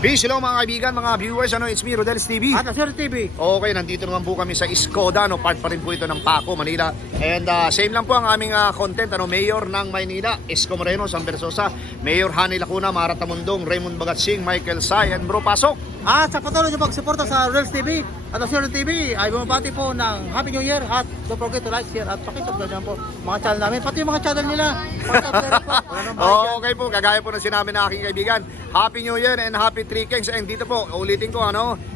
Peace, hello mga kaibigan, mga viewers, it's me, Rodel's TV. At Sir TV. Okay, nandito naman po kami sa Skoda, part pa rin po ito ng Paco, Manila. And same lang po ang aming content, Mayor ng Maynila, Isko Moreno, Sam Versosa, Mayor Hani Lacuna, Mara Tamundong, Raymond Bagatsing, Michael Say, and Bro Pasok. At sa patuloy na pagsuporta sa Rodel's TV at Sir TV ay bumabati po ng Happy New Year at don't forget to like, share at pakisubscribe naman po mga channel namin, pati yung mga channel nila. Okay po, kagaya po na sinabi ng aking kaibigan, Happy New Year and Happy Three Kings. And dito po, ulitin ko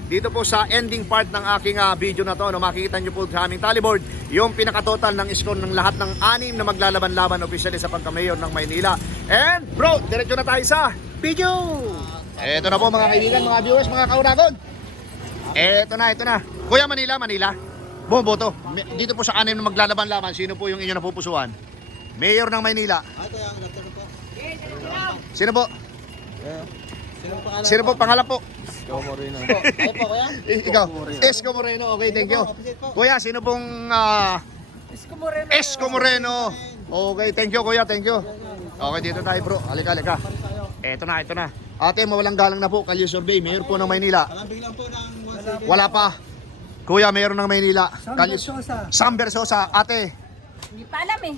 dito po sa ending part ng aking video na to, makikita nyo po sa aming tallyboard yung pinakatotal ng score ng lahat ng 6 na maglalaban-laban officially sa pagka-mayor ng Maynila. And bro, diretso na tayo sa Video! Ito na po mga kaibigan, mga viewers, mga kauragon. Ito na. Kuya, Manila. Boto. Dito po sa 6 na maglalaban-laban, sino po yung inyo napupusuan? Mayor ng Maynila. Sino po? Sino po? Pangalan po? Isko Moreno. Ay po, kuya? Ikaw, Isko Moreno. Okay, thank you. Kuya, sino pong Isko Moreno? Okay, thank you kuya, thank you. Okay, dito tayo bro. Halika. Ito na. Ate, mawalang galang na po. Kalye Survey, Mayor po ng Maynila. Wala pa. Kuya, Mayor ng Maynila. Sam Versosa. Ate,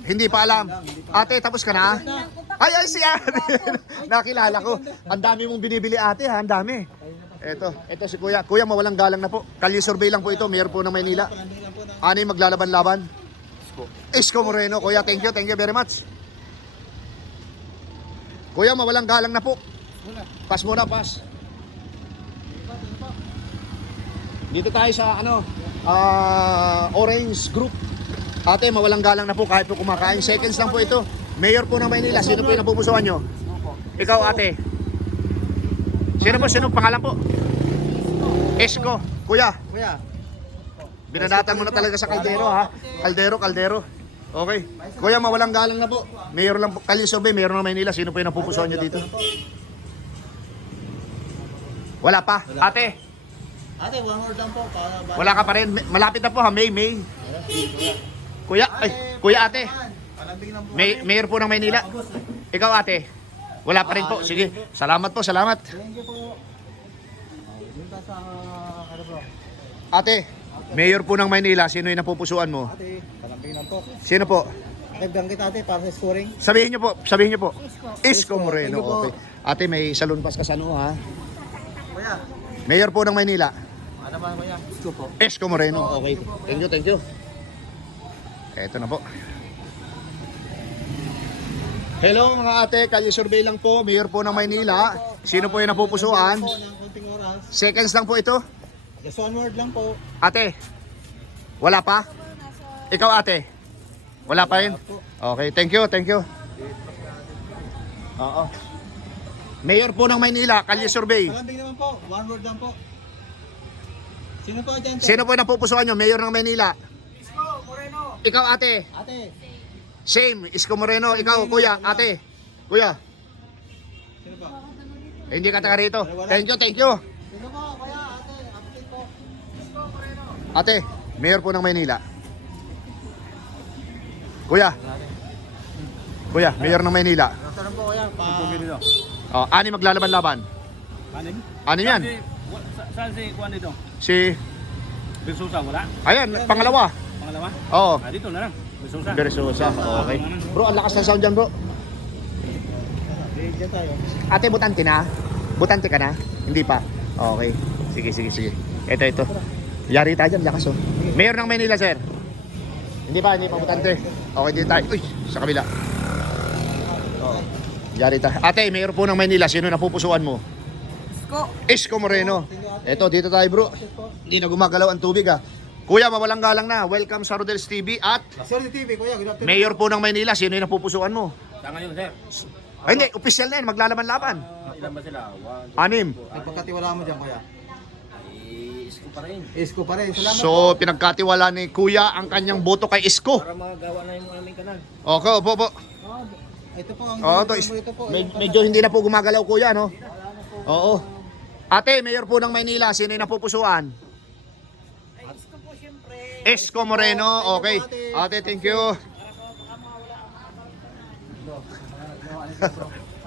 hindi pa alam. Ate, tapos ka na? Ay, siya. Nakilala ko. Ang dami mong binibili ate ha, ang dami. Ito si Kuya. Kuya, mawalang galang na po. Kalye Survey lang po ito, Mayor po ng Maynila. Ano yung maglalaban-laban? Isko Moreno. Kuya, thank you very much. Kuya, mawalang galang na po. Pass muna. Dito tayo sa Orange Group. Ate, mawalang galang na po kahit po kumakain. Seconds lang po ito. Mayor po ng Maynila. Sino po yung napupusuan nyo? Ikaw ate. Sino pangalan po? Isko. Kuya. Binadatan mo na talaga sa kaldero ha. Kaldero. Okay. Kuya, mawalang galang na po. Mayor lang po. Kalye Survey, Mayor ng Maynila. Sino po yung napupusuan nyo dito? Wala pa. Ate, one word lang po. wala ka pa rin. Malapit na po ha. May. Kuya, ate. Mayor po ng Maynila. Ikaw ate. Wala pa rin po. Sige. Salamat po. Thank you po. Dito sa bro. Ate, Mayor po ng Maynila. Sino yung napupusuan mo? Ate, palambing lang po. Sino po? Nagdang kita ate para sa scoring. Sabihin niyo po. Isko Moreno. Okay. Ate, may salon pass ka sa ha? Kuya. Mayor po ng Maynila. Ano ba kuya? Isko po. Isko Moreno. Okay. Thank you. Eto na po. Hello mga ate, Kalye Survey lang po, Mayor po ng Maynila. Sino po yung napupusuan? Seconds lang po ito. Just one word lang po. Ate, wala pa? Ikaw ate, wala pa rin? Okay, thank you. Oo. Mayor po ng Maynila, Kalye Survey. Palambing naman po. One word lang po. Sino po dyan? Sino po yung napupusuan nyo? Mayor ng Maynila. Isko Moreno. Ikaw ate. Ate. Same, Isko Moreno. Ikaw kuya, ate. Kuya. Sino po? Hindi ka taga rito. Thank you. Sino po kuya? Ate. Update po. Isko Moreno. Ate, Mayor po ng Maynila. Kuya, Mayor ng Maynila. Saan po kuya? Ani maglalaban-laban. Ano yan? Saan si Juan dito? Si, Versosa, wala? ayan, pangalawa. Pangalawa? Oo, Dito na lang. Versosa. Versosa. Okay. Bro, ang lakas ng sound dyan bro. Diyan tayo. Ate, butante na? Butante ka na? Hindi pa? Okay. Sige. Ito. Yari tayo dyan, lakas oh. Mayor ng Maynila, sir. Hindi pa butante. Okay, dito tayo. Uy, sa kabila. Oo. Yari tayo. Ate, Mayor po ng Maynila, sino napupusuan mo? Isko Moreno. Eto, dito tayo bro. Hindi na gumagalaw ang tubig ha. Kuya, mawalang galang na. Welcome sa Rodel's TV at Sir TV kuya. Good afternoon. Mayor po ng Maynila, sino yung napupusuan mo? Saan ngayon, sir? Ay, hindi, official na yan, maglalaban-laban. Ilan ba sila? 6. Nagpagkatiwala mo dyan kuya. Isko pa rin. Isko pa rin. Salamat po. So, pinagkatiwala ni Kuya ang kanyang boto kay Isko. Para magawa na yung aming kanal. Okay, opo. Ito po ang ito po. Medyo hindi na po gumagalaw Kuya, no? Oo. Ate, Mayor po ng Maynila, sino yung napupusuan? Isko po siyempre. Isko Moreno, okay. Ate, thank you.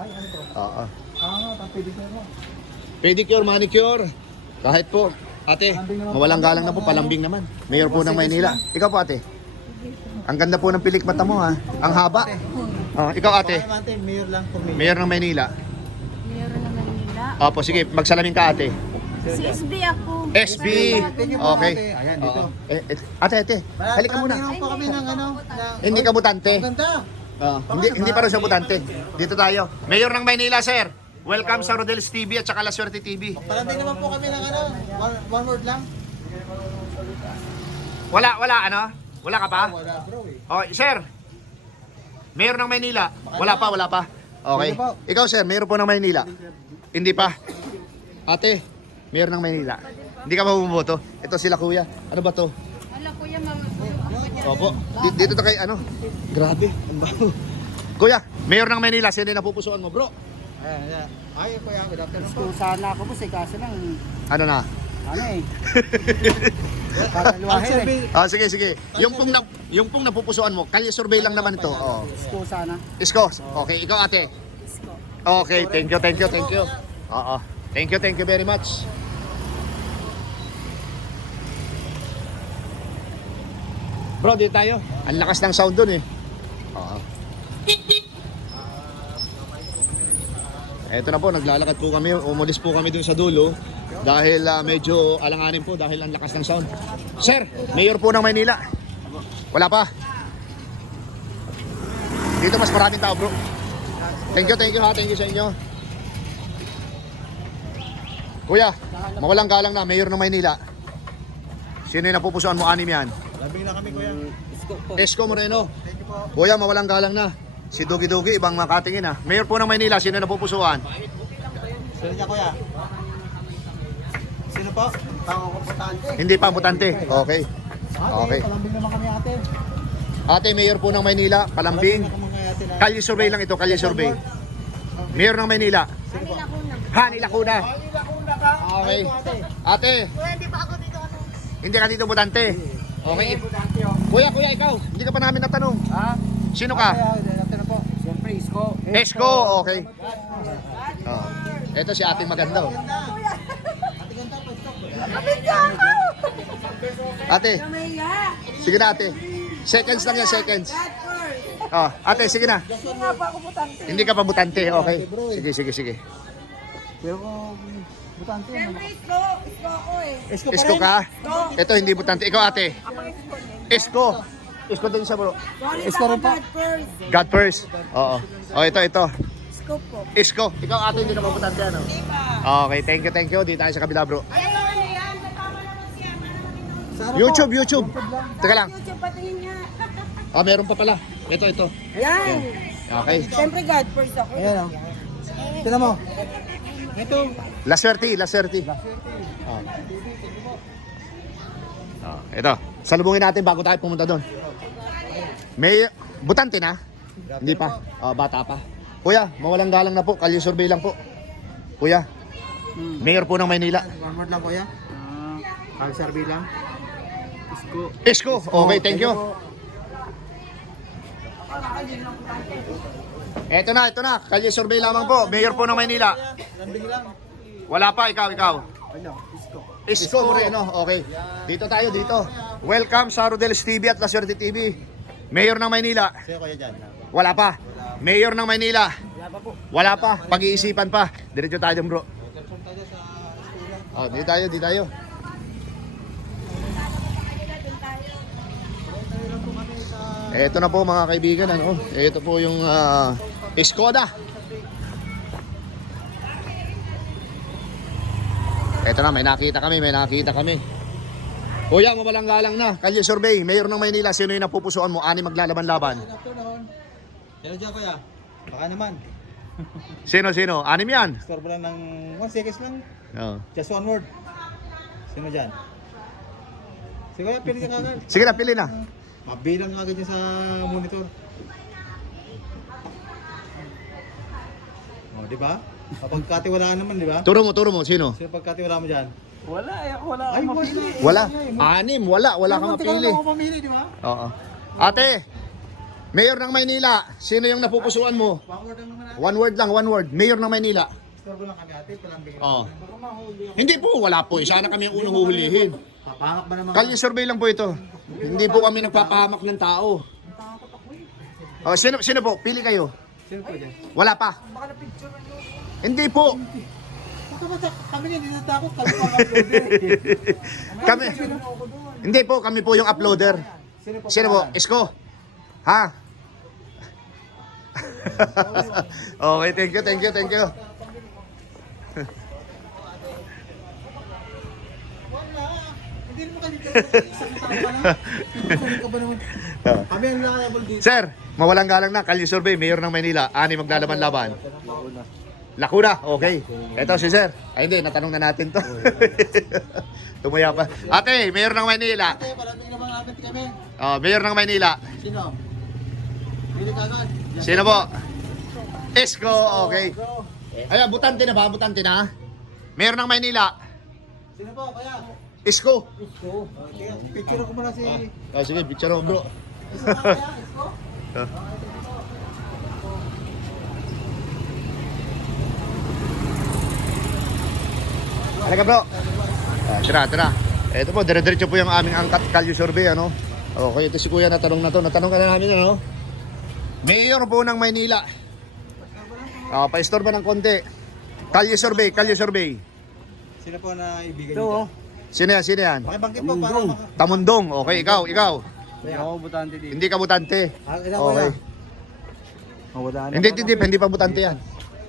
Ay, ano to? Oo. Tapos pwede ko mo. pedicure, manicure. Kahit po, ate, mawalang galang na po, palambing naman. Mayor po ng Maynila. Ikaw po, ate. Ang ganda po ng pilik mata mo, ha. Ang haba. Oh, ikaw, ate. Mayor lang po. Mayor ng Maynila. Meron na Manila. Opo, sige, magsalamin ka, ate. Si SB ako. SB. Okay. Ayan, dito. Ate. Halika muna. Meron po kami ng ano. Hindi ka butante. Ganda. Hindi pa rin siya butante. Dito tayo. Mayor ng Maynila, sir. Welcome sa Rodel's TV at saka La Suerte TV. Palambing naman po kami ng ano. One word lang. Wala, ano? Wala ka pa? Wala bro eh. Oh, sir. Mayor ng Maynila. Wala pa. Okay. Sino po? Ikaw, sir, mayor po ng Maynila. Hindi pa. Ate, mayor ng Maynila. Hindi ka mabuboto. Ito sila, kuya. Ano ba to? Wala kuya, mama. Opo. Dito to kay ano? Grabe. Ang baho. Kuya, mayor ng Maynila. Sino yung napupusuan mo, bro? Ayan. Ay, kuya, good afternoon po. Gusto sana ako boss eh, kaso lang, Ano na? ano eh. Pakaluwahin eh. Sige. Yung pong napupusuan mo, kalye survey lang naman ito. Oh. Gusto sana. Isko. Okay, ikaw ate. Okay, thank you. Oo. Thank you very much. Bro, dito tayo. Ang lakas ng sound dun eh. Oo. Eto na po, naglalakad po kami. Umulis po kami dun sa dulo. Dahil medyo alanganin po dahil ang lakas ng sound. Sir, mayor po ng Maynila. Wala pa. Dito mas maraming tao, bro. Thank you ha. Thank you sa inyo. Kuya, mawalang galang na, mayor ng Maynila. Sino yung napupusuan mo? Anim yan. Palambing na kami kuya. Esco Moreno. Thank you po. Kuya, mawalang galang na. Si Dugi, ibang makatingin ha. Mayor po ng Maynila, sino yung napupusuan? Sino niya kuya? Sino po? Tao ko butante. Hindi pa, butante. Okay. Okay. Palambing naman kami ate. Ate, mayor po ng Maynila, Palambing. Kalye survey lang ito, kalye survey. Mayor ng Maynila. Hani Lacuna. Okay. Ate. Hindi ka dito butante. Okay. Kuya, ikaw. Hindi ka pa namin natanong. Ha? Sino ka? Ano po? Siyempre, Isko. Esco. Okay. Oh. Ito si ating maganda. Oh. Ate. Sige na, ate. Seconds lang yan, seconds. Oh, ate, sige na. Hindi ka pa butante. Okay. Sige. Pero butante yun. Isko ako eh. Esco ka? Ito hindi butante. Ikaw, ate. Esco. Esco din siya, bro. Isko rin po. God first. Oo. Oh, ito. Isko po. Esco. Ikaw, ate, hindi ka pa butante, ano? Okay, thank you. Di tayo sa kabila, bro. YouTube. Teka lang. YouTube patingin niya. Ah, meron pa pala. Ito. Yan. Okay. Siyempre God first ako. Ayan o. Tignan mo. Ito. La Suerte. Ito. Salubungin natin bago tayo pumunta doon. May butante na? Hindi pa. Bata pa. Kuya, mawalang galang na po. Kalye survey lang po. Kuya, mayor po ng Maynila. One word lang kuya. Survey lang. Esco. Okay, thank you. Ito na. Kalye survey lamang po. Mayor po ng Maynila. Palambing lang. Wala pa, ikaw. Ano? Isko. Isko Moreno. Okay. Dito tayo. Welcome sa Rodel's TV at La Suerte TV. Mayor ng Maynila. Sino kuya dyan? Wala pa. Mayor ng Maynila. Wala pa. Pag-iisipan pa. Diretso tayo, bro. Di tayo. Ito na po mga kaibigan, ano? Ito po yung Skoda. Ito na, may nakita kami. Kuya, mawalang galang na. Kalye survey, mayor ng Maynila, sino yung napupusuan mo? Ani maglalaban-laban. Sino dyan kuya? Baka naman. Sino? Anim yan. Store lang ng 1 seconds lang. Oh. Just one word. Sino dyan? Sige kuya, pili ka kagad. Sige na, pili na. Mabilang agad dyan sa monitor. O, di ba? Kapag katiwalaan naman, di ba? Turo mo, sino? Sino pagkatiwalaan mo dyan? Wala eh, ako wala Ay, akong mapili. Wala. Anim, wala kang mapili. Wala kang mamili, di ba? Oo. Ate, mayor ng Maynila, sino yung napupusuan mo? One word lang naman. One word. Mayor ng Maynila. Istorbo lang kami ate, palambing. Oh. Hindi po, wala po. Sana kami ang unang huhulihin. Papahamak ba naman? Kalye survey lang po ito. Hindi po kami nagpapahamak ng tao. Oh, sino po? Pili kayo. Sino po dyan? Wala pa. Hindi po. Kami nga, hindi natakot. Kami pa uploader. Kami. Hindi po, kami po yung uploader. Sino po? Isko. Ha? Okay, thank you. Hindi naman kayo dito. Kami ang liable dito. Sir, mawalang galang na. Kalye survey, Mayor ng Maynila. Ani maglalaban-laban. Lacuna, okay. Ito si Sir. Ay hindi, natanong na natin to. Tumaya pa. Ate, Mayor ng Maynila. Ate, palambing naman namin kami. Oh, Mayor ng Maynila. Sino? Pili ka agad. Sino po? Isko, okay. Ay, butante na ba? Butante na? Mayor ng Maynila. Sino po, kaya? Isko. Okay, picture ko muna si... Ah, sige, picture mo, bro. Isko na kaya? Isko? Halika, bro. Tira. Ito po, dire-diretso po yung aming angkat kalye survey, ano? Okay, ito si Kuya natanong na to. Natanong ka na namin, ano? Mayor po ng Maynila. Pa-istorba ng konti. Kalye survey. Sino po na ibigay Ito, Sino yan? Pakibangkit po para... Tamundong. Okay, ikaw. Hindi ako butante dito. Hindi ka butante. Ikaw Okay. kaya? Mawadaan. Hindi pa butante yan.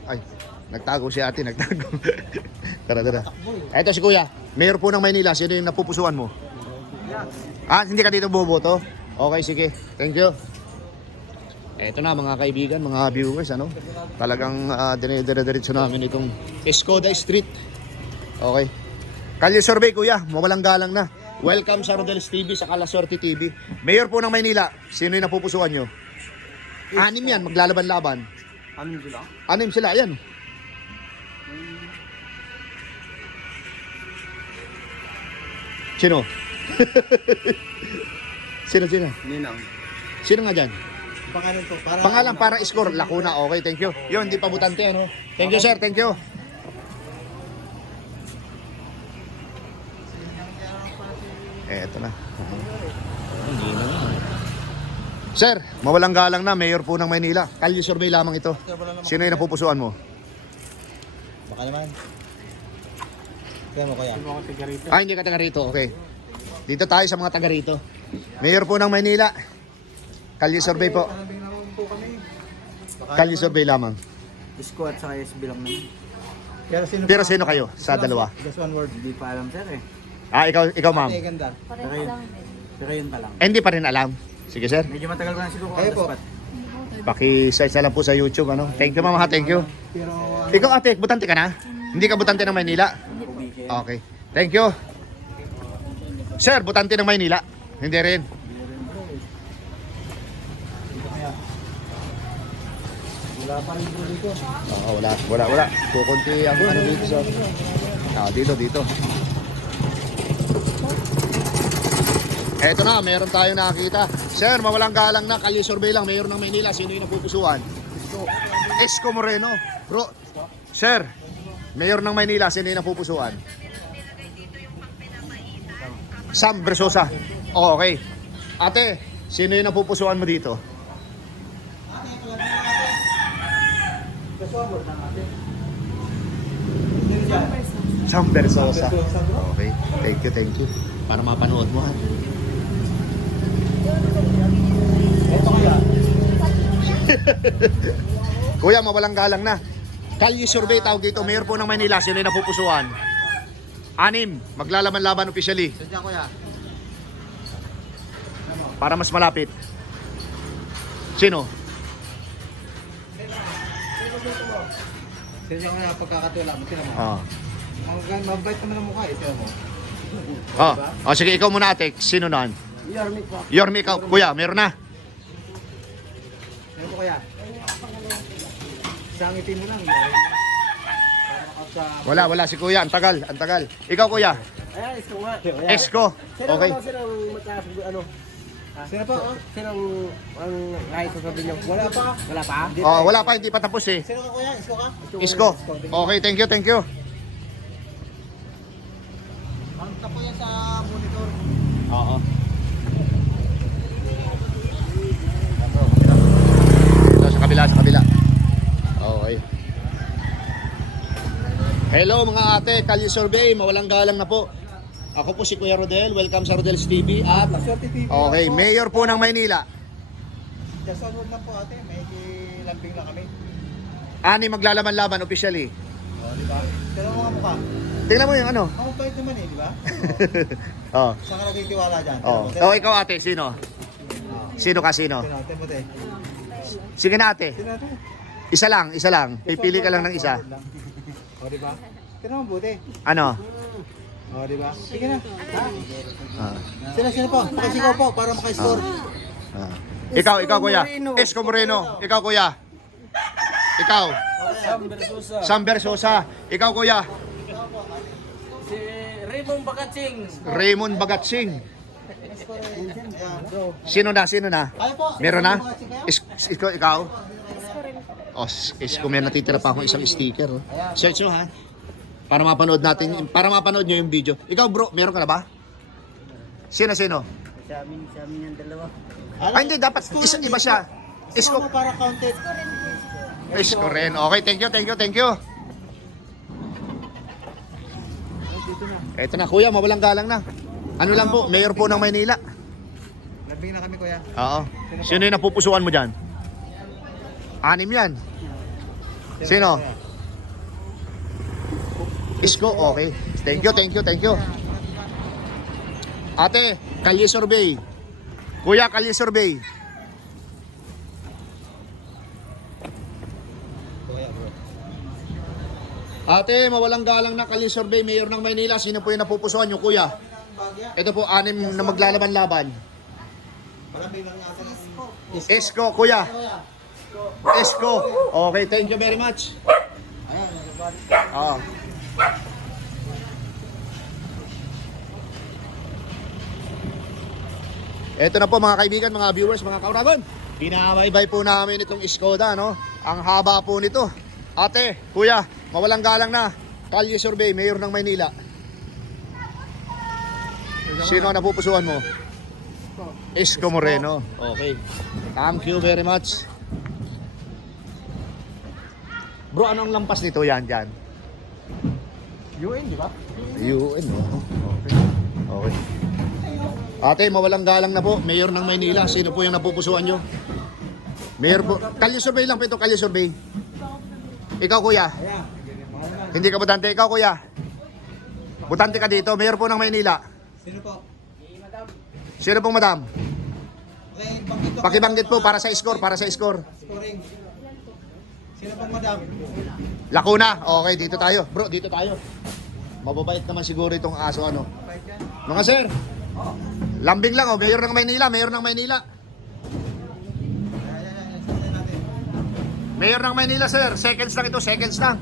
Ay, nagtago si ate, Tara. Ito si Kuya. Mayor po ng Maynila. Sino yung napupusuan mo? Ah, hindi ka dito boboto? Okay, sige. Thank you. Ito na mga kaibigan, mga viewers, ano? Talagang dire-diretso namin itong Escoda Street. Okay. Kalye survey, Kuya. Mawalang galang na. Welcome sa Rodelis TV, sa Kalaswerte TV. Mayor po ng Maynila. Sino yung napupusuan nyo? 6 yan, maglalaban-laban. Ano sila? 6 sila, ayan. Sino? Sino? Ninang. Sino nga dyan? Pangalan po. Para... Pangalan para score, Lacuna. Okay, thank you. Yun, hindi pa butante, ano? Thank you, sir. Thank you. Eto na. Sir, mawalang galang na, Mayor po ng Maynila. Kalye survey lamang ito. Sino yung napupusuan mo? Baka naman. Kaya mo kaya? Ah, hindi ka taga rito. Okay. Dito tayo sa mga taga rito. Mayor po ng Maynila. Kalye survey po. Palambing naman po kami. Kalye survey lamang. Isko at saka SB lang naman. Pero sino kayo sa dalawa? Just one word. Hindi pa alam sir eh. Ah, ikaw ma'am. Ate, ganda. Pero yun pa lang. Eh, hindi pa rin alam. Sige, sir. Medyo matagal ko na siguro Kayo po. Paki-search na lang po sa YouTube, ano? Thank you, ma'am, ha. Thank you. Pero... Ikaw, ate, butante ka na? Hindi ka butante ng Maynila? Okay. Thank you. Sir, butante ng Maynila? Hindi rin. Wala pa rin po dito. Oo, wala. Kukunti ang ano dito sa... dito. Eto na, meron tayong nakakita. Sir, mawalang galang na. Kalye survey lang. Mayor ng Maynila. Sino yung napupusuan? Isko Moreno. Bro, sir, Mayor ng Maynila. Sino yung napupusuan? Sam Versosa. Oh, okay. Ate, sino yung napupusuan mo dito? Sam Versosa. Okay. Thank you. Para mapanood mo, ha? Kuya, mawalang galang na. Kalye survey tawag dito. Mayor po ng Maynila. Sino yung napupusuan? 6. Maglalaban-laban officially. Sadya kuya. Para mas malapit. Sino? Sadya kuya, pagkakatula mo. Tira mo. Oh. Mabait naman ang mukha. Ito mo. Oh, sige, ikaw muna, ate. Sino nan? Yormik po. Yormi, ikaw. Kuya, meron na. Ano po kaya? Sangitin mo lang. Wala si kuya. Ang tagal. Ikaw, kuya. Ayan, isko nga. Esko. Okay. Sino mataas ano? Sino po? Sinong ang kahit sasabihin niyo? Wala pa. Wala pa? Oh, wala pa, hindi pa tapos eh. Sino ka kuya? Isko ka? Isko. Okay, thank you, thank you. Punta po yan sa monitor. Oo. Sa kabila, sa kabila. Okay. Hello mga ate, Kalye Survey, mawalang galang na po. Ako po si Kuya Rodel, welcome sa Rodel's TV at Swerte TV. okay, ako. Mayor po ng Maynila. Just onward lang po ate, may lambing lang kami. Ani maglalaban-laban officially. O, di ba? Pero mga mukha. Tingnan mo yung ano. Ang bait naman eh, di ba? Oh. Saan ka nagtitiwala dyan? Oh. Oh, ikaw ate, sino? Sino ka sino? Sino ate mo te? Sige na ate. Sino ate? Isa lang. Pipili ka lang ng isa. O, di ba? Sino ang buti? Ano? O, di ba? Sige na. Ah. Sino po? Pakisigaw po para makiscore. Ah. Ikaw kuya. Isko Moreno. Ikaw kuya. Ikaw. Samber Sosa. Ikaw kuya. Si Raymond Bakatsing. Raymond Bagatsing. Ayan, bro. Sino na? Kaya po. Meron na? Kayo? Isko, ikaw? Oh, isko may natitira pa akong isang sticker. Oh. Search mo ha. Para mapanood nyo yung video. Ikaw bro, meron ka na ba? Sino? Sa amin yung dalawa. Ay hindi, dapat iba siya. Isko Isko. mo para counted. Isko rin. Okay, thank you. Eto na kuya, mawalang galang na. Ano lang po, mayor po ng Maynila. Lambing na kami kuya. Oo. Sino yung napupusuan mo dyan? 6 yan. Sino? Isko, okay. Thank you. Ate, Kalye Survey. Kuya, Kalye Survey. Ate, mawalang galang na Kalye Survey, mayor ng Maynila. Sino po yung napupusuan nyo, kuya? Ito po, 6 na maglalaban-laban. Malambing lang natin. Isko, kuya. Isko. Okay, thank you very much. Oo. Ito na po mga kaibigan, mga viewers, mga kauragon. Pinabaybay po namin itong Skoda, no? Ang haba po nito. Ate, kuya, mawalang galang na. Kalye Survey, mayor ng Maynila. Sino ang napupusuan mo? Isko Moreno. Okay. Thank you very much. Bro, anong lampas nito yan dyan? UN, di ba? UN, oh. Okay. Ate, mawalang galang na po. Mayor ng Maynila. Sino po yung napupusuan nyo? Mayor po. Kalye Survey lang po ito, Kalye Survey. Ikaw, kuya. Hindi ka butante. Ikaw, kuya. Butante ka dito. Mayor po ng Maynila. Sino po? Sino pong madam? Okay, banggit po. Pakibanggit po para sa score, Scoring. Sino pong madam? Lacuna. Okay, dito tayo. Bro, dito tayo. Mababait naman siguro itong aso, ano. Mga sir, lambing lang, oh. Mayor ng Maynila. Mayor ng Maynila, sir. Seconds lang ito, seconds lang.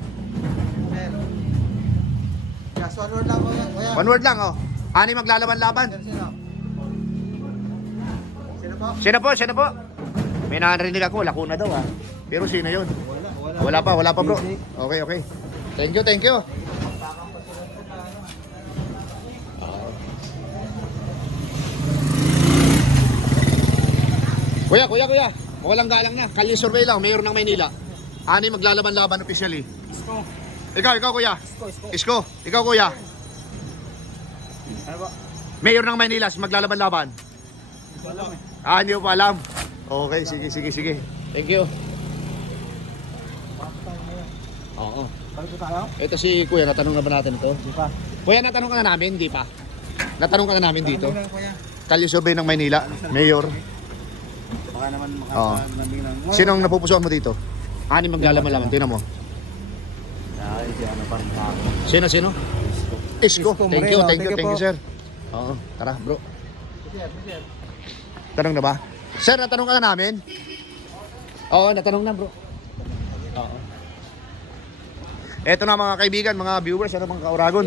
Yes, one word lang po yan. Kuya. One word lang, oh. 6 maglalaban-laban. Sino po? Sino po? May narinig ako, Lacuna daw, ha. Pero sino yun? Wala. Wala pa, bro. Okay. Thank you. Kuya. Walang galang na. Kalye Survey lang, mayor ng Maynila. 6 maglalaban-laban officially. Isko. Ikaw kuya. Isko. Ikaw kuya. Ano ba? Mayor ng Maynila, maglalaban-laban. Wala eh. Hindi ko pa alam. Okay, sige. Thank you. Oo. Balik po tayo? Ito si Kuya, natanong na ba natin ito? Di pa. Kuya, natanong ka na namin, di pa? Natanong ka na namin dito. Lambing lang, kuya. Kalye Survey ng Maynila, mayor. Baka naman Oo. makalambing lang. Sinong napupusuan mo dito? 6 maglalaban-laban, tingnan mo. Ay, si ano pa rin ako. Sino? Isko. Isko Thank you, Moreno. thank you, Thank you po. sir. Oo, tara bro. Tanong na ba? Sir, natanong ka na namin? Oo, natanong na bro. Oo. Eto na mga kaibigan, mga viewers, ano mga kauragon?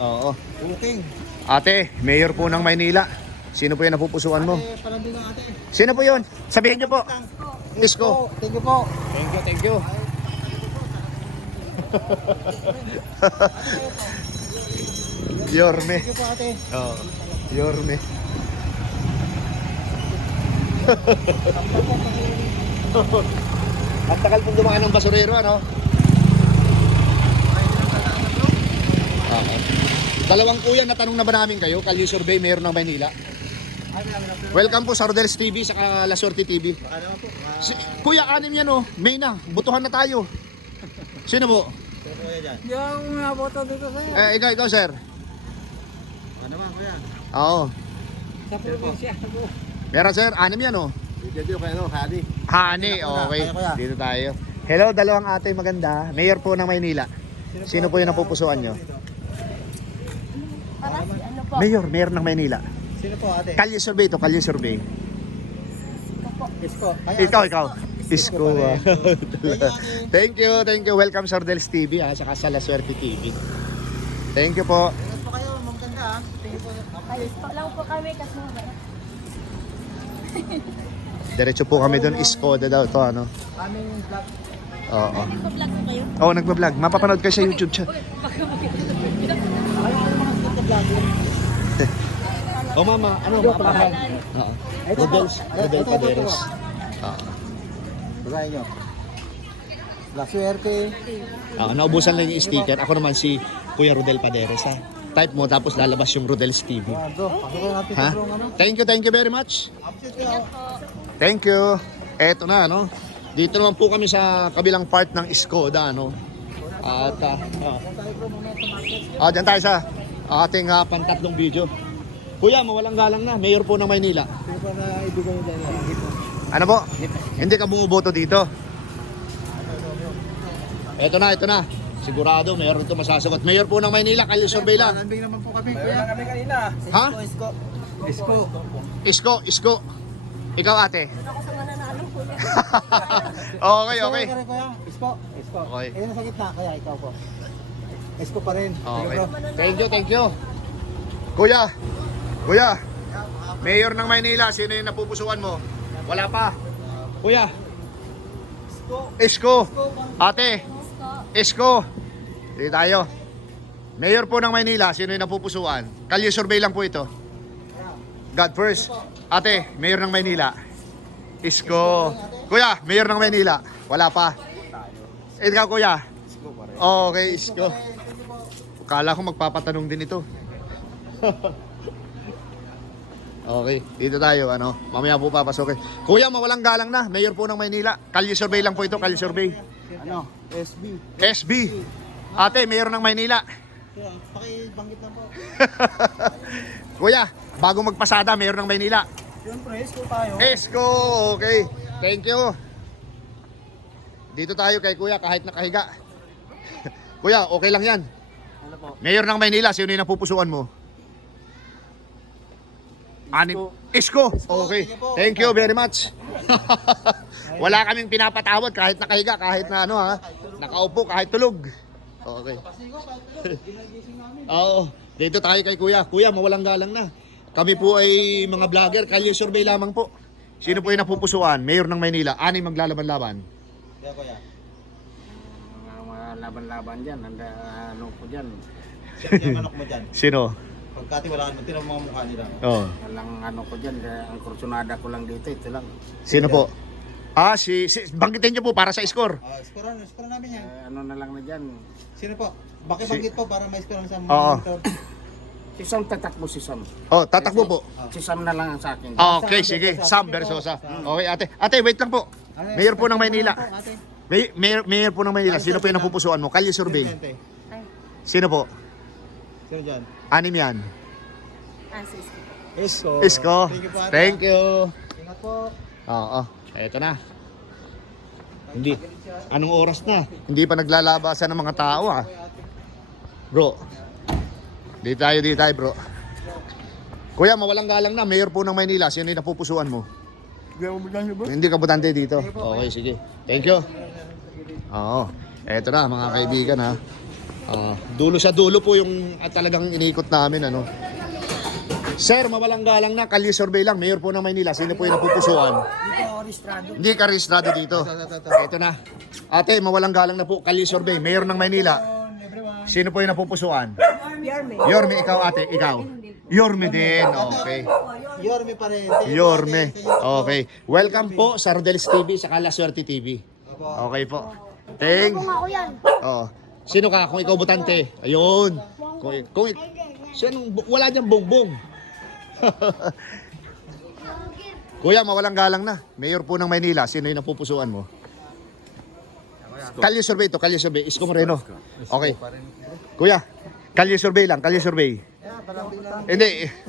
Oo. Booking. Ate, mayor po ng Maynila. Sino po yung napupusuan mo? Ate, palambing ng ate. Sino po yun? Sabihin niyo po. Isko. Thank you po. Thank you, thank you. Yorme. Thank you po ate. Oh, Yorme. Ang tagal pong dumaan ng basurero, ano? Okay. Dalawang kuya, natanong na ba namin kayo? Kalye Survey, Mayor ng Maynila. Welcome po sa Rodel's TV, sa La Suerte TV. Baka naman po. Kuya, anim yan oh. May na, butuhan na tayo. Sino po? Kuya dyan. Yung naboto dito sa'yo. Ikaw, sir. Baka naman kuya. Oo. Sa probinsya. Meron, sir, anim yan oh. Dito kayo no, Hadi. Hani, okay. Kuya. Dito tayo. Hello, dalawang ate maganda. Mayor po ng Maynila. Sino po yung napupusuan nyo? Para si ano po? Mayor ng Maynila. Sino po ate? Kalye Survey to, Kalye Survey. Isko. Ikaw. Isko. Thank you. Welcome sa Rodel's TV ha, saka sa La Suerte TV. Thank you po. Ingat po kayo, maganda ha. Thank you po. Ayos po lang po kami kasi Diretso po kami doon, Iskoda daw to ano. Aming vlog. Oo. nagpa-vlog po kayo. Oo, nagba-vlog. Mapapanood ka sa YouTube chat. Oh mama, ano mapahan? Oo. Rodel Paderos. Oo. Basahin nyo. La Suerte. Naubusan lang yung sticker. Ako naman si Kuya Rodel Paderos ha. Type mo tapos lalabas yung Rodel's TV. Bro, pasukin natin Ha? sa drone ano. Thank you very much. Upset kayo. Thank you. Eto na, no? Dito naman po kami sa kabilang part ng Iskoda, no? At, dyan tayo sa ating pantatlong video. Kuya, mawalang galang na. Mayor po ng Maynila. Sino po na ibigay nyo dyan? Ano po? Hindi ka bumuboto dito. Eto na. Sigurado, meron ito masasagot. Mayor po ng Maynila, Kalye Survey lang. Palambing naman po kami kuya. Kami kanina. Ha? Isko. Isko. Ikaw ate. Ako sa mananalo po niya. Okay. Isko pa rin, kuya. Isko. Okay. Ayun sa gitna, kaya ikaw po. Isko pa rin. Okay. Bro. Thank you. Kuya. Mayor ng Maynila, sino yung napupusuan mo? Wala pa. Kuya. Isko. Ate. Isko. Dito tayo. Mayor po ng Maynila, sino yung napupusuan? Kalye Survey lang po ito. God first. Ate, Mayor ng Maynila. Isko. Kuya, Mayor ng Maynila. Wala pa. Ikaw kuya. Okay, Isko. Kala ko magpapatanong din ito. Okay, dito tayo, ano. Mamaya po papasokin. Kuya, mawalang galang na. Mayor po ng Maynila. Kalye Survey lang po ito, Kalye Survey. Ano? SB. SB. Ate, Mayor ng Maynila. Kuya, pakibanggit lang po. Kuya, bago magpasada, Mayor ng Maynila. Siyempre, Isko tayo. Esko, okay. Thank you. Dito tayo kay Kuya kahit nakahiga. Kuya, okay lang yan. Ano po? Mayor ng Maynila, sino yung napupusuan mo? Anim. Isko. Okay. Thank you very much. Wala kaming pinapatawad kahit nakahiga, kahit na ano ha. Nakaupo, kahit tulog. Okay. Oo. Dito tayo kay Kuya. Kuya, mawalang galang na. Kami po ay mga vlogger, Kalye Survey lamang po. Sino po yung napupusuan? Mayor ng Maynila. Anim maglalaban-laban. Kaya kuya. Mga laban-laban dyan. Ano po dyan. Siyempre yung manok mo dyan. Sino? Pagkati wala kang tira mga mukha nila. Oh. Walang ano ko dyan. Ang kursunada ko lang dito. Ito lang. Sino po? Banggitin niyo po para sa score. Scorean namin yan. Ano na lang na dyan. Sino po? Bakibanggit po para may scorean sa Oo. monitor. Si Sam tatakbo si Sam. Oh, tatakbo po. Si Sam na lang ang sa akin. Okay, sige. Sam Versosa. Okay, ate. Ate, wait lang po. Mayor po ng Maynila. Ate. Mayor po ng Maynila. Sino po yung napupusuan mo? Kalye Survey. Presidente. Sino po? Sino dyan? Anim yan. Sis. Isko. Isko. Thank you po ate. Thank you. Ingat po. Oo. Eto na. Hindi. Anong oras na? Hindi pa naglalabasan ng mga tao ah. Bro. Dito tayo bro. Kuya, mawalang galang na. Mayor po ng Maynila. Sino yung napupusuan mo? Hindi ka butante dito. Okay, sige. Thank you. Oo. Eto na mga kaibigan ha. Dulo sa dulo po yung talagang iniikot namin ano. Sir, mawalang galang na, kalye survey lang, mayor po ng Maynila. Sino po yung napupusuan? Hindi ka rehistrado dito. Ito na. Ate, mawalang galang na po, kalye survey, mayor ng Maynila. Sino po yung napupusuan? Yorme, ikaw ate, ikaw. Yorme din, okay. Yorme pa rin. Yorme, okay. Welcome po sa Rodel's TV, sa La Suerte TV. Okay po. Oh. Sino ka? Kung ikaw butante. Ayun. Kung wala diyang bongbong. Kuya, mawalang galang na. Mayor po ng Maynila. Sino yung napupusuan mo? Kalye survey to, kalye survey. Isko Moreno. Okay. Kuya, kalye survey lang, kalye survey.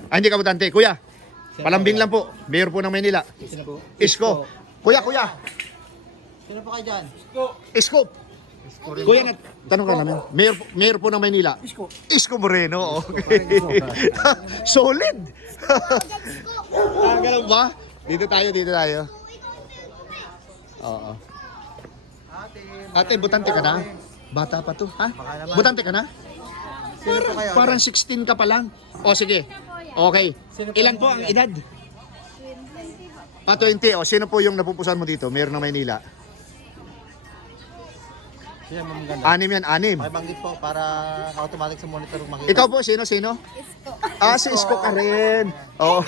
Hindi ka butante. Kuya, palambing lang po. Mayor po ng Maynila. Isko. Kuya. Sino po kayo dyan? Isko. Kuya, tanong ka namin. Mayor po ng Maynila. Isko Moreno. Okay. Solid. Ganun ba? Dito tayo. Oo. Ate, butante ka na? Bata pa to, ha? Butante ka na? Sino po kayo? Parang 16 ka pa lang. O sige. Okay. Ilan po ang edad? 20. O sino po yung napupusan mo dito? Mayor ng Maynila. Sino mo maganda? 6 yan, 6. Makibanggit po para automatic sa monitor makita. Ikaw po, sino? Isko. Si Isko ka rin. Oo,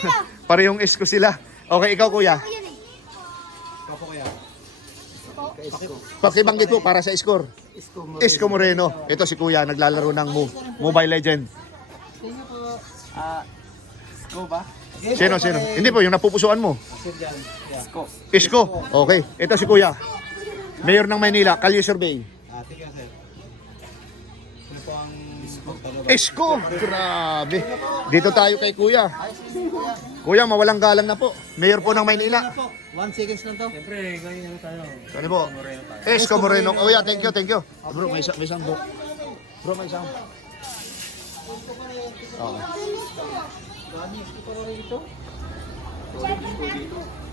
parehong Isko sila. Okay, ikaw kuya. Ikaw po kaya? Pakibanggit po para sa score. Isko Moreno. Ito si kuya, naglalaro ng Mobile Legend. Isko ba? Sino? Hindi po, yung napupusuan mo. Isko. Okay, ito si kuya. Mayor ng Maynila, kalye survey. Tingnan sir. Sino po ang Isko! Grabe. Dito tayo kay kuya. Kuya, mawalang galang na po. Mayor po ng Maynila. 1 seconds lang to. Ano po? Isko Moreno. Kuya, thank you. Bro, may isang book. Bro, may isang. Okay.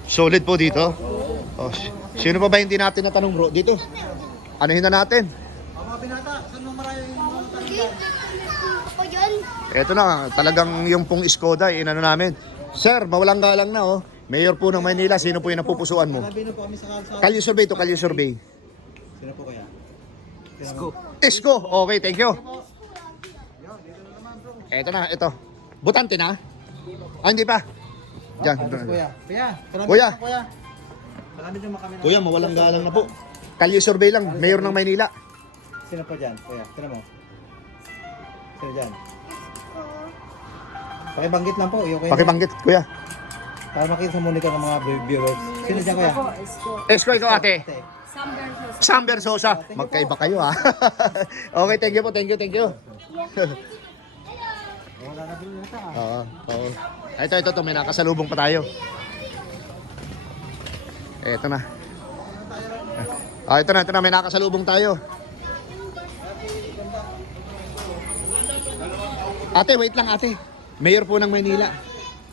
Solid po dito. Oh, sino pa ba hindi natin natanong bro? Dito. Anuhin na natin. Mga binata, saan mo marami yung mga tanong? Ito na, talagang yung pong Skoda, inano namin. Sir, mawalang galang na oh. Mayor po ng Maynila, sino po yung napupusuan mo? Sabihin po kami sa kalsada. Kalye survey to, kalye survey. Sino po kaya? Isko, okay, thank you. Ito na, ito. Butante na? Hindi pa. Diyan. Kuya. Kuya. Maraming yung kami na. Kuya, mawalang galang na po. Kalye survey lang, Mayor ng Maynila. Sino po dyan? Kuya, tira mo. Sino dyan? Pakibanggit lang po. Okay. Pakibanggit, kuya. Para makita sa monitor ng mga viewers. Sino dyan kuya? Isko, ikaw ate. Sam Versosa. Magkaiba kayo ha. Okay, thank you po, thank you. Wala na din yata. Oo. Ito, may nakasalubong pa tayo. Ito na. Ito na, may nakasalubong tayo. Ate, wait lang ate. Mayor po ng Maynila.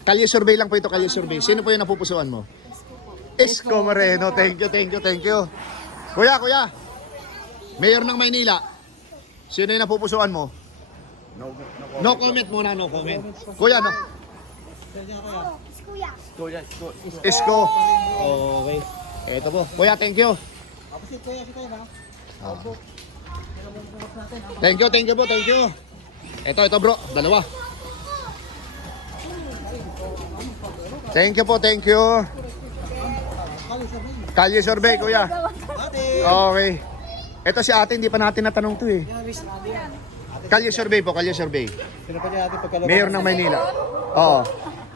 Kalye survey lang po ito, kalye survey. Sino po yung napupusuan mo? Isko Moreno. Thank you. Kuya. Mayor ng Maynila. Sino yung napupusuan mo? No comment muna, no comment. Kuya, no? Isko. Okay. Ito po. Kuya, thank you. Si kuya na. Thank you po. Ito bro, dalawa. Thank you. Kalye survey, kuya. Okay. Ito si ate, hindi pa natin natanong to eh. Kalye survey po. Sino po dyan natin pagkalabas? Mayor ng Maynila. Oo.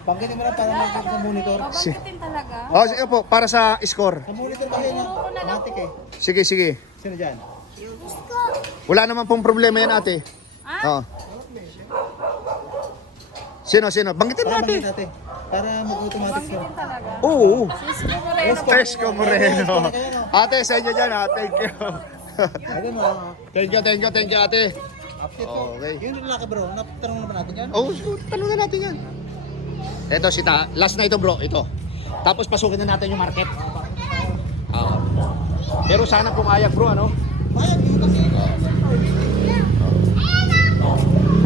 Pangkitin mo lang para makita sa monitor. Pagkitin talaga. Oh, sige po, para sa score. Sa monitor kasi na automatic eh. Sige. Sino dyan? Wala naman pong problema yan ate. Oo. Sino? Banggitin Para natin. makita natin. Para mag-automatic sir. Talaga. Oo. Isko Moreno. Isko Moreno. Ate, sa inyo dyan ha. Thank you. Ayun mo. Thank you ate. Update po. Okay. Yung lalaki bro, natanong naman natin yan. Oh, tanong na natin yan. Ito last na ito bro, ito. Tapos pasukin na natin yung market. Pero sana pumayag bro, ano? Bayad yun kasi.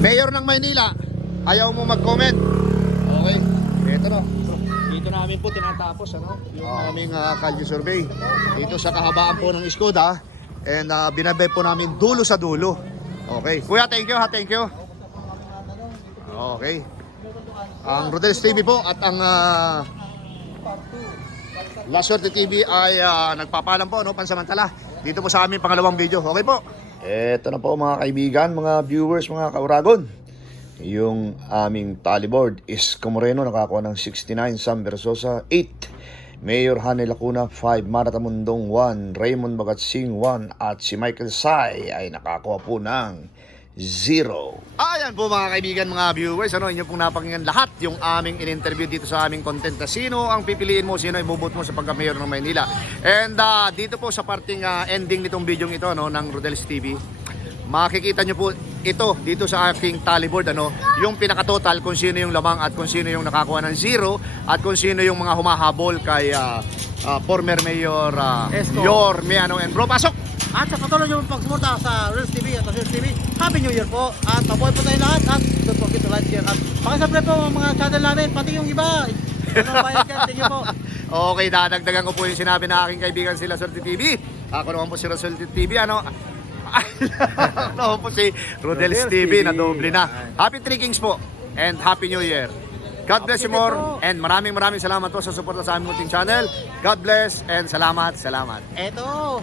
Mayor ng Maynila, ayaw mo mag-comment. Okay. Ito na. Dito namin po tinatapos yung aming kalye survey. Dito sa kahabaan po ng Skoda. And binabay po namin dulo sa dulo. Okay. Kuya, thank you ha. Thank you. Okay. Ang Rodel's TV po at ang La Suerte TV ay nagpapalam po pansamantala dito po sa aming pangalawang video. Okay po. Eto na po mga kaibigan, mga viewers, mga kauragon. Yung aming tally board is Moreno nakakuha ng 69, Sam Versosa 8, Mayor Hanel Lacuna 5, Marata Mundong 1, Raymond Bagatsing 1, at si Michael Sai ay nakakuha po ng 0. Ayan po mga kaibigan, mga viewers, inyo pong napakinggan lahat yung aming in-interview dito sa aming content na sino ang pipiliin mo, sino ibubot mo sa pagka-mayor ng Maynila. And dito po sa parting ending nitong video ito ng Rodel's TV, makikita nyo po ito dito sa aking tally board yung pinaka-total kung sino yung lamang at kung sino yung nakakuha ng 0 at kung sino yung mga humahabol kay former Mayor Esko. Yorme and bro, pasok! At sa patuloy yung pagsuporta sa Reels TV at Reels TV, Happy New Year po! At mabuhay po tayo lahat at don't forget to like, share at pakisubscribe po ang mga channel namin, pati yung iba. Ano bayad dyan? Thank you po. Okay, dadagdagan ko po yung sinabi na aking kaibigan sila Suerte TV. Ako naman po si Suerte TV. Ano po si Rodel's TV na doble na. Happy Three Kings po and Happy New Year. God bless you more and maraming salamat po sa suporta sa aming munting channel. God bless and salamat. Eto,